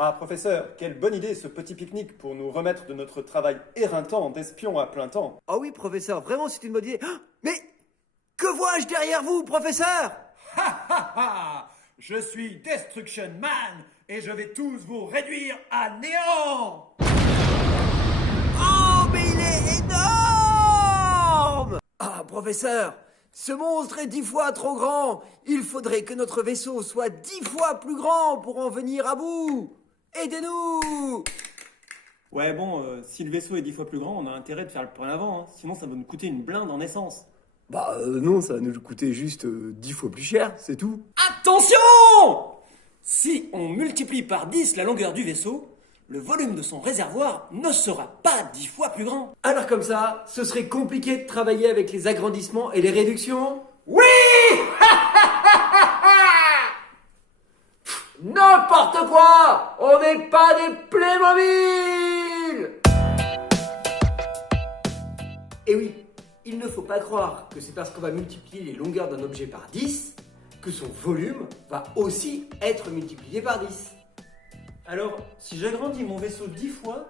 Ah, professeur, quelle bonne idée ce petit pique-nique pour nous remettre de notre travail éreintant d'espion à plein temps. Ah oui, professeur, vraiment, c'est une bonne idée. Ah, mais que vois-je derrière vous, professeur? Ha ha ha! Je suis Destruction Man et je vais tous vous réduire à néant! Oh, mais il est énorme! Ah, professeur, ce monstre est 10 fois trop grand. Il faudrait que notre vaisseau soit 10 fois plus grand pour en venir à bout. Aidez-nous! Ouais, bon, si le vaisseau est 10 fois plus grand, on a intérêt de faire le plein avant, hein. Sinon ça va nous coûter une blinde en essence. Bah non, ça va nous coûter juste 10 fois plus cher, c'est tout. Attention! Si on multiplie par 10 la longueur du vaisseau, le volume de son réservoir ne sera pas 10 fois plus grand. Alors comme ça, ce serait compliqué de travailler avec les agrandissements et les réductions? Oui! N'importe quoi! On n'est pas des Playmobil! Et oui, il ne faut pas croire que c'est parce qu'on va multiplier les longueurs d'un objet par 10 que son volume va aussi être multiplié par 10. Alors, si j'agrandis mon vaisseau 10 fois,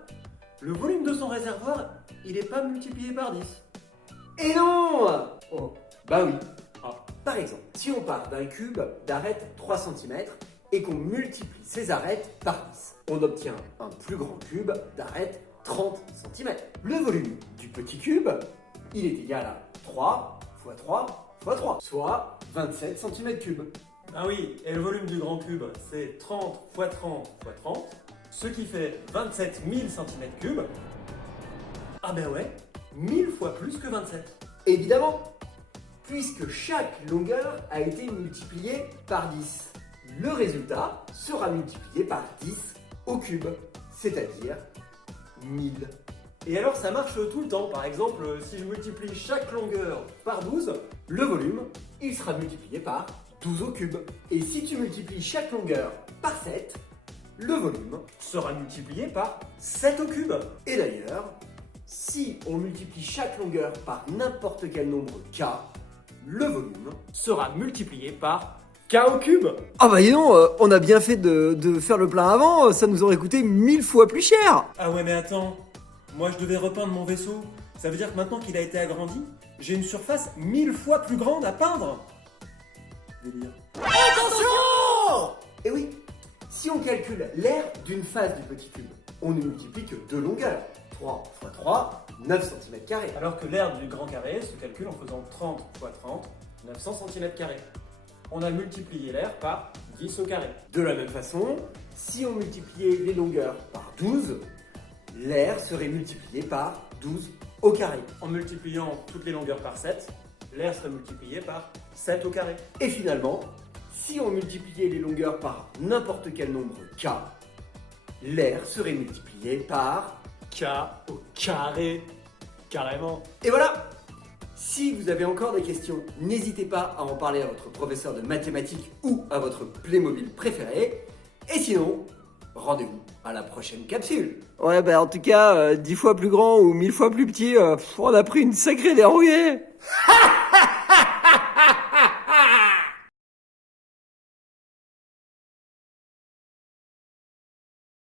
le volume de son réservoir, il est pas multiplié par 10. Et non! Oh, bah oui. Par exemple, si on part d'un cube d'arête 3 cm et qu'on multiplie ses arêtes par 10, on obtient un plus grand cube d'arête 30 cm. Le volume du petit cube, il est égal à 3 fois 3 fois 3, soit 27 cm3. Ah oui, et le volume du grand cube, c'est 30 fois 30 fois 30, ce qui fait 27 000 cm3. Ah ben ouais, 1000 fois plus que 27. Évidemment, puisque chaque longueur a été multipliée par 10. Le résultat sera multiplié par 10 au cube, c'est-à-dire 1000. Et alors ça marche tout le temps. Par exemple, si je multiplie chaque longueur par 12, Le volume, il sera multiplié par 12 au cube. Et si tu multiplies chaque longueur par 7, le volume sera multiplié par 7 au cube. Et d'ailleurs, si on multiplie chaque longueur par n'importe quel nombre k, le volume Sera multiplié par k au cube. Ah bah dis donc, on a bien fait de faire le plein avant, ça nous aurait coûté 1000 fois plus cher. Ah ouais mais attends, moi je devais repeindre mon vaisseau. Ça veut dire que maintenant qu'il a été agrandi, j'ai une surface 1000 fois plus grande à peindre. Délire. Et oui, si on calcule l'aire d'une face du petit cube, on ne multiplie que deux longueurs. 3 fois 3, 9 cm². Alors que l'aire du grand carré se calcule en faisant 30 fois 30, 900 cm². On a multiplié l'aire par 10 au carré. De la même façon, si on multipliait les longueurs par 12, l'aire serait multipliée par 12 au carré. En multipliant toutes les longueurs par 7, l'aire serait multipliée par 7 au carré. Et finalement, si on multipliait les longueurs par n'importe quel nombre k, l'aire serait multipliée par... K au carré. Carrément. Et voilà! Si vous avez encore des questions, n'hésitez pas à en parler à votre professeur de mathématiques ou à votre Playmobil préféré. Et sinon, rendez-vous à la prochaine capsule. Ouais, bah en tout cas, 10 fois plus grand ou 1000 fois plus petit, on a pris une sacrée dérouillée.